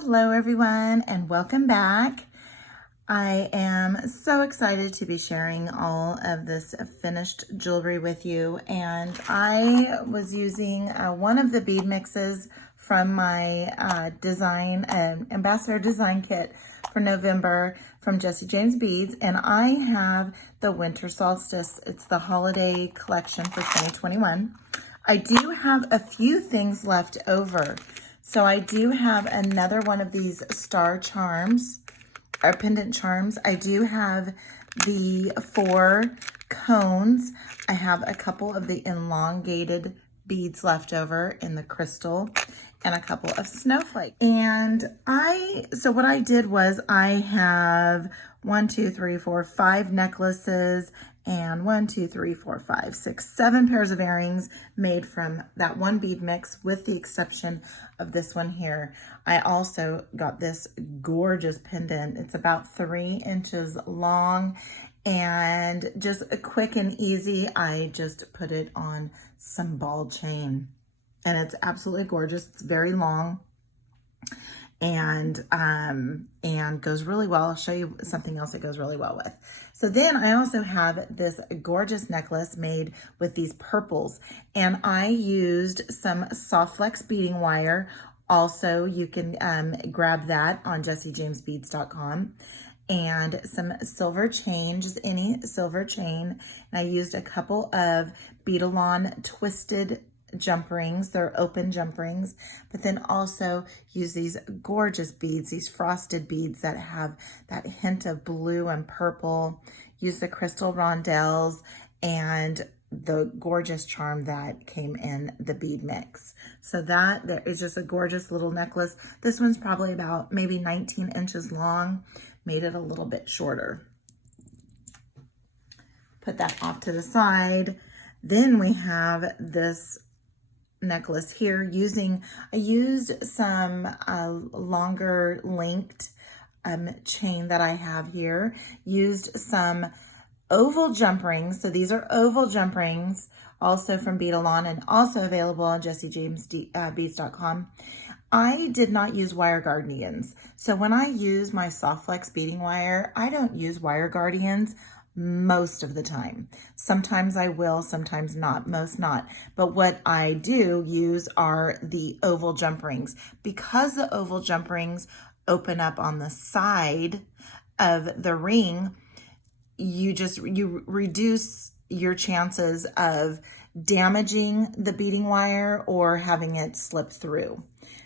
Hello everyone and welcome back. I am so excited to be sharing all of this finished jewelry with you, and I was using one of the bead mixes from my ambassador design kit for November from Jesse James Beads, and I have the winter solstice. It's the holiday collection for 2021. I do have a few things left over. So I do have another one of these star charms, or pendant charms. I do have the 4 cones. I have a couple of the elongated beads left over in the crystal and a couple of snowflake. And so what I did was I have 5 necklaces and 7 pairs of earrings made from that one bead mix, with the exception of this one here. I also got this gorgeous pendant. It's about 3 inches long and just quick and easy. I just put it on some ball chain and it's absolutely gorgeous. It's very long and goes really well. I'll show you something else that goes really well with. So then I also have this gorgeous necklace made with these purples, and I used some Softflex beading wire. Also, you can grab that on jessejamesbeads.com, and some silver chain, just any silver chain. And I used a couple of Beadalon twisted jump rings. They're open jump rings, but then also use these gorgeous beads, these frosted beads that have that hint of blue and purple. Use the crystal rondelles and the gorgeous charm that came in the bead mix. So that there is just a gorgeous little necklace. This one's probably about maybe 19 inches long. Made it a little bit shorter. Put that off to the side. Then we have this necklace here. I used some longer linked chain that I have here. Used some oval jump rings. So these are oval jump rings, also from Beadalon and also available on jessejamesbeads.com. I did not use wire guardians. So when I use my Softflex beading wire, I don't use wire guardians most of the time. Sometimes I will, sometimes not, most not. But what I do use are the oval jump rings. Because the oval jump rings open up on the side of the ring, you reduce your chances of damaging the beading wire or having it slip through.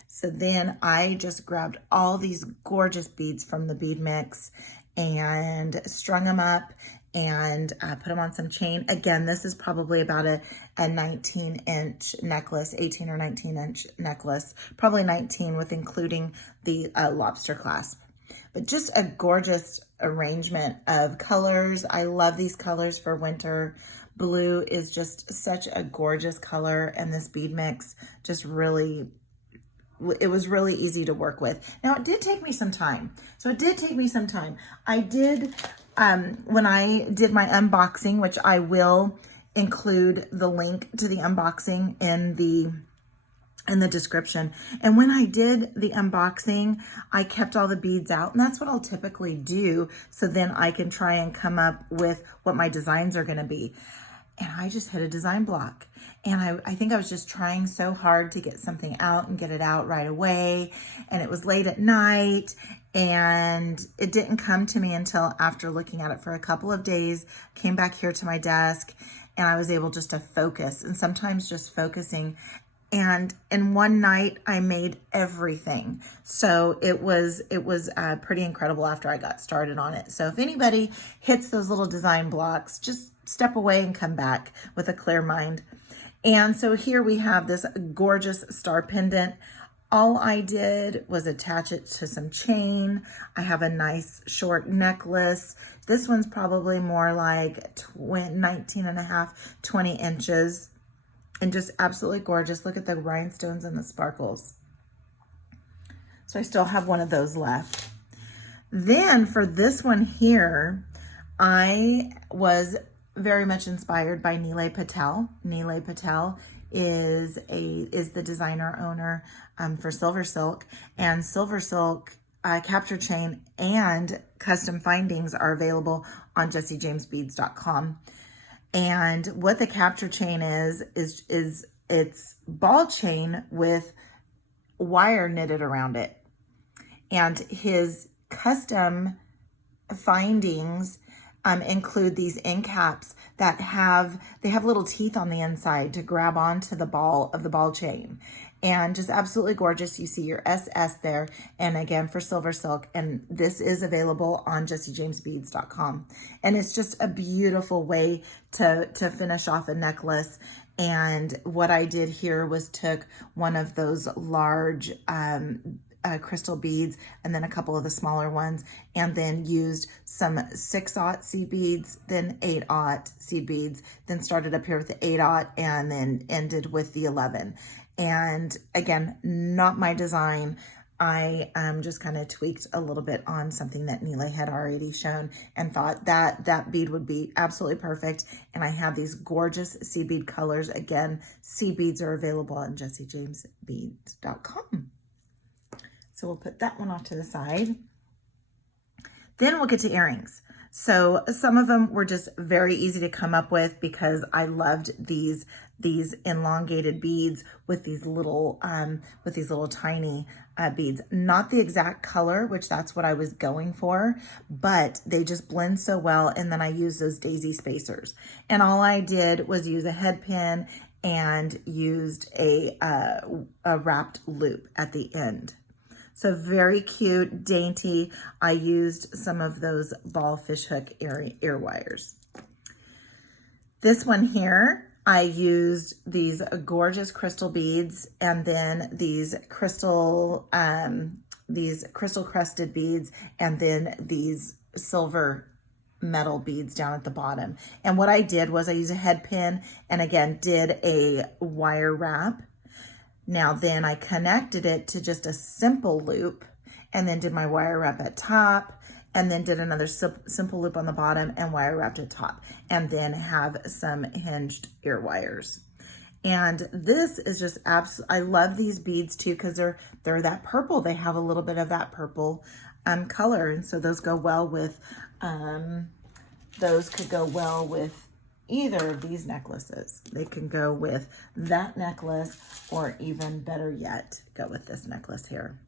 So then I just grabbed all these gorgeous beads from the bead mix and strung them up and put them on some chain. Again, this is probably about a 19-inch necklace, 18 or 19-inch necklace, probably 19 with including the lobster clasp. But just a gorgeous arrangement of colors. I love these colors for winter. Blue is just such a gorgeous color, and this bead mix just really, it was really easy to work with. Now, it did take me some time. I did, when I did my unboxing, which I will include the link to the unboxing in the description. And when I did the unboxing, I kept all the beads out, and that's what I'll typically do. So then I can try and come up with what my designs are going to be. And I just hit a design block. And I think I was just trying so hard to get something out and get it out right away. And it was late at night, and it didn't come to me until after looking at it for a couple of days. Came back here to my desk, and I was able just to focus, and sometimes just focusing. And in one night, I made everything. So it was pretty incredible after I got started on it. So if anybody hits those little design blocks, just step away and come back with a clear mind. And so here we have this gorgeous star pendant. All I did was attach it to some chain. I have a nice short necklace. This one's probably more like 19 and a half, 20 inches. And just absolutely gorgeous. Look at the rhinestones and the sparkles. So I still have one of those left. Then for this one here, I was very much inspired by Nilay Patel. Nilay Patel is the designer owner for Silver Silk, and Silver Silk capture chain and custom findings are available on jessiejamesbeads.com. And what the capture chain is it's ball chain with wire knitted around it. And his custom findings include these end caps that have little teeth on the inside to grab onto the ball of the ball chain, and just absolutely gorgeous. You see your SS there, and again for Silver Silk, and this is available on jessiejamesbeads.com. And it's just a beautiful way to finish off a necklace. And what I did here was took one of those large crystal beads and then a couple of the smaller ones, and then used some 6/0 seed beads, then 8/0 seed beads, then started up here with the 8/0 and then ended with the 11. And again, not my design. I just kind of tweaked a little bit on something that Nile had already shown and thought that that bead would be absolutely perfect. And I have these gorgeous seed bead colors. Again, seed beads are available on jessiejamesbeads.com. So we'll put that one off to the side. Then we'll get to earrings. So some of them were just very easy to come up with because I loved these elongated beads with these little tiny beads. Not the exact color, which that's what I was going for, but they just blend so well. And then I used those daisy spacers. And all I did was use a head pin and used a wrapped loop at the end. So very cute, dainty. I used some of those ball fishhook ear wires. This one here, I used these gorgeous crystal beads and then these crystal crusted beads and then these silver metal beads down at the bottom. And what I did was I used a head pin and again did a wire wrap. Now then I connected it to just a simple loop and then did my wire wrap at top and then did another simple loop on the bottom and wire wrapped at top, and then have some hinged ear wires. And this is just I love these beads too because they're that purple. They have a little bit of that purple color, and so those go well with those could go well with either of these necklaces. They can go with that necklace, or even better yet, go with this necklace here.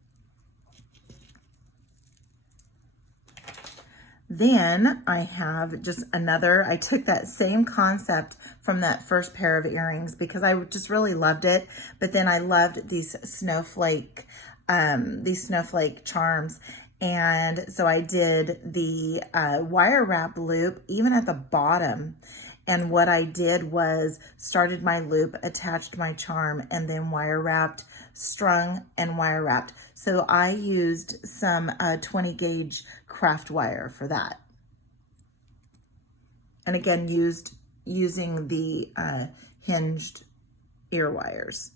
Then I have just I took that same concept from that first pair of earrings because I just really loved it. But then I loved these snowflake charms. And so I did the wire wrap loop even at the bottom. And what I did was started my loop, attached my charm, and then wire wrapped, strung, and wire wrapped. So I used some 20 gauge craft wire for that. And again, using the hinged ear wires.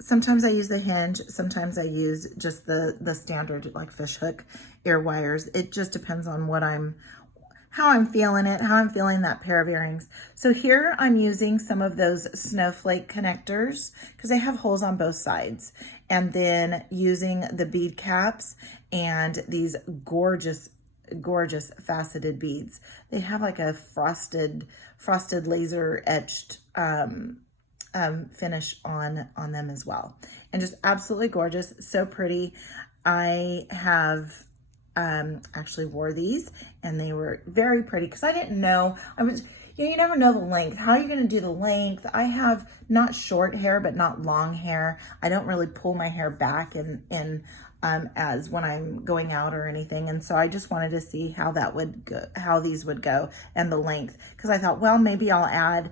Sometimes I use the hinge, sometimes I use just the standard like fish hook ear wires. It just depends on how I'm feeling it, how I'm feeling that pair of earrings. So here I'm using some of those snowflake connectors because they have holes on both sides. And then using the bead caps and these gorgeous, gorgeous faceted beads. They have like a frosted laser etched finish on them as well. And just absolutely gorgeous, so pretty. I have actually wore these and they were very pretty because I didn't know, you never know the length. How are you going to do the length? I have not short hair, but not long hair. I don't really pull my hair back as when I'm going out or anything. And so I just wanted to see how that would go, how these would go and the length. Cause I thought, well, maybe I'll add,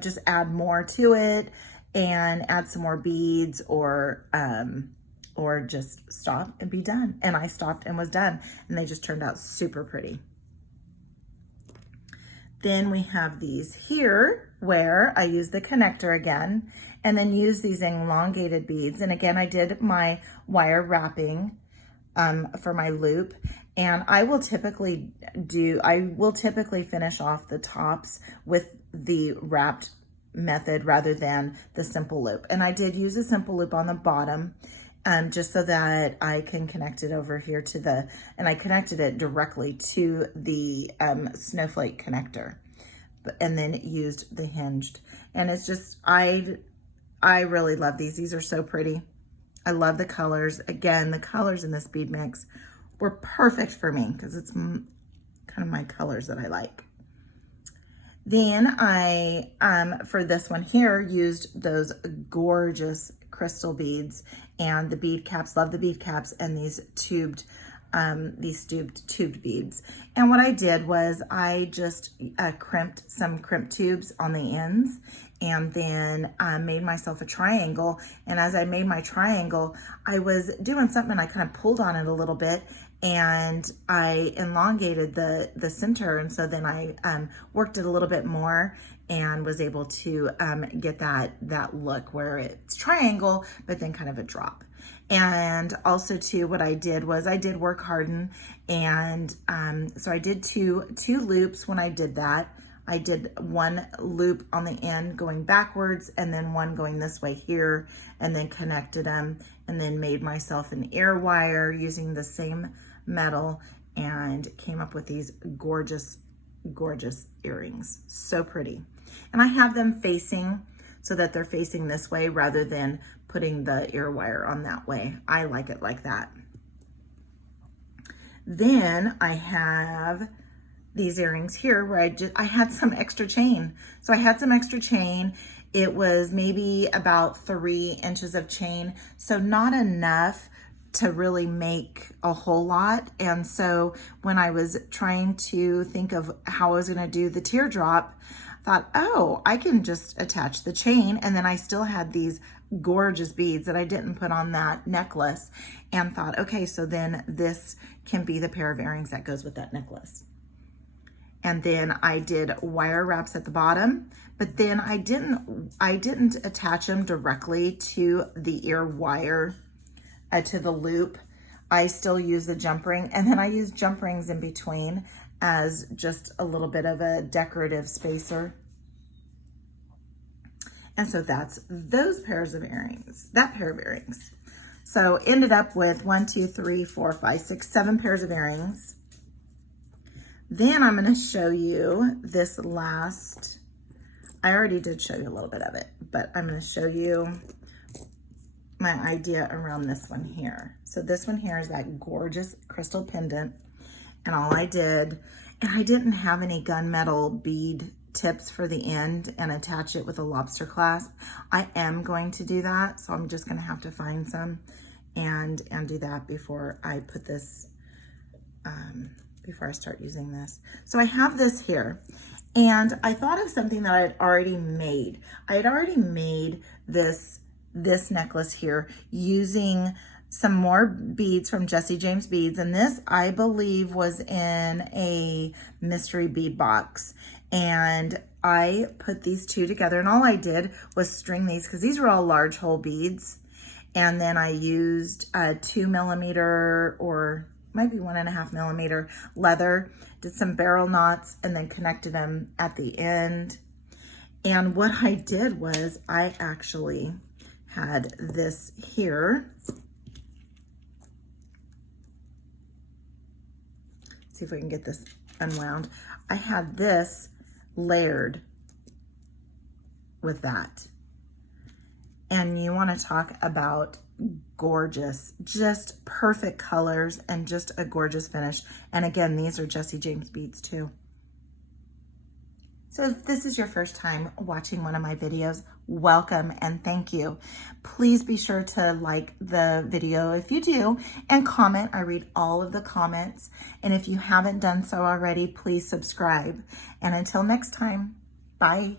just add more to it and add some more beads or just stop and be done. And I stopped and was done, and they just turned out super pretty. Then we have these here where I use the connector again and then use these elongated beads. And again, I did my wire wrapping for my loop. And I will typically finish off the tops with the wrapped method rather than the simple loop. And I did use a simple loop on the bottom, just so that I can connect it over here to and I connected it directly to the Snowflake connector, and then used the hinged. And it's just, I really love these. These are so pretty. I love the colors. Again, the colors in this bead mix were perfect for me because it's kind of my colors that I like. Then I, for this one here, used those gorgeous crystal beads and the bead caps. Love the bead caps and these tubed beads. And what I did was I just crimped some crimp tubes on the ends, and then made myself a triangle. And as I made my triangle, I was doing something and I kind of pulled on it a little bit, and I elongated the center. And so then I worked it a little bit more and was able to get that look where it's triangle, but then kind of a drop. And also too, what I did was I did work harden. And so I did two loops when I did that. I did one loop on the end going backwards and then one going this way here, and then connected them, and then made myself an ear wire using the same metal, and came up with these gorgeous, gorgeous earrings. So pretty. And I have them facing so that they're facing this way rather than putting the ear wire on that way. I like it like that. Then I have these earrings here where I had some extra chain. So I had some extra chain. It was maybe about 3 inches of chain. So not enough to really make a whole lot. And so when I was trying to think of how I was gonna do the teardrop, I thought, oh, I can just attach the chain. And then I still had these gorgeous beads that I didn't put on that necklace, and thought, okay, so then this can be the pair of earrings that goes with that necklace. And then I did wire wraps at the bottom, but then I didn't attach them directly to the ear wire, to the loop. I still use the jump ring, and then I use jump rings in between as just a little bit of a decorative spacer. And so that's those pairs of earrings, that pair of earrings. So ended up with 1, 2, 3, 4, 5, 6, 7 pairs of earrings. Then I'm going to show you this last, I already did show you a little bit of it, but I'm going to show you my idea around this one here. So this one here is that gorgeous crystal pendant, and all I did, and I didn't have any gunmetal bead tips for the end and attach it with a lobster clasp. I am going to do that, so I'm just going to have to find some and do that before I put this, before I start using this. So I have this here, and I thought of something that I had already made. I had already made this necklace here using some more beads from Jesse James Beads, and this I believe was in a mystery bead box. And I put these two together, and all I did was string these because these were all large hole beads. And then I used a 2mm or maybe 1.5 millimeter leather, did some barrel knots, and then connected them at the end. And what I did was I actually had this here. Let's see if we can get this unwound. I had this layered with that. And you want to talk about gorgeous, just perfect colors and just a gorgeous finish. And again, these are Jesse James beads too. So if this is your first time watching one of my videos, welcome and thank you. Please be sure to like the video if you do, and comment. I read all of the comments. And if you haven't done so already, please subscribe. And until next time, bye.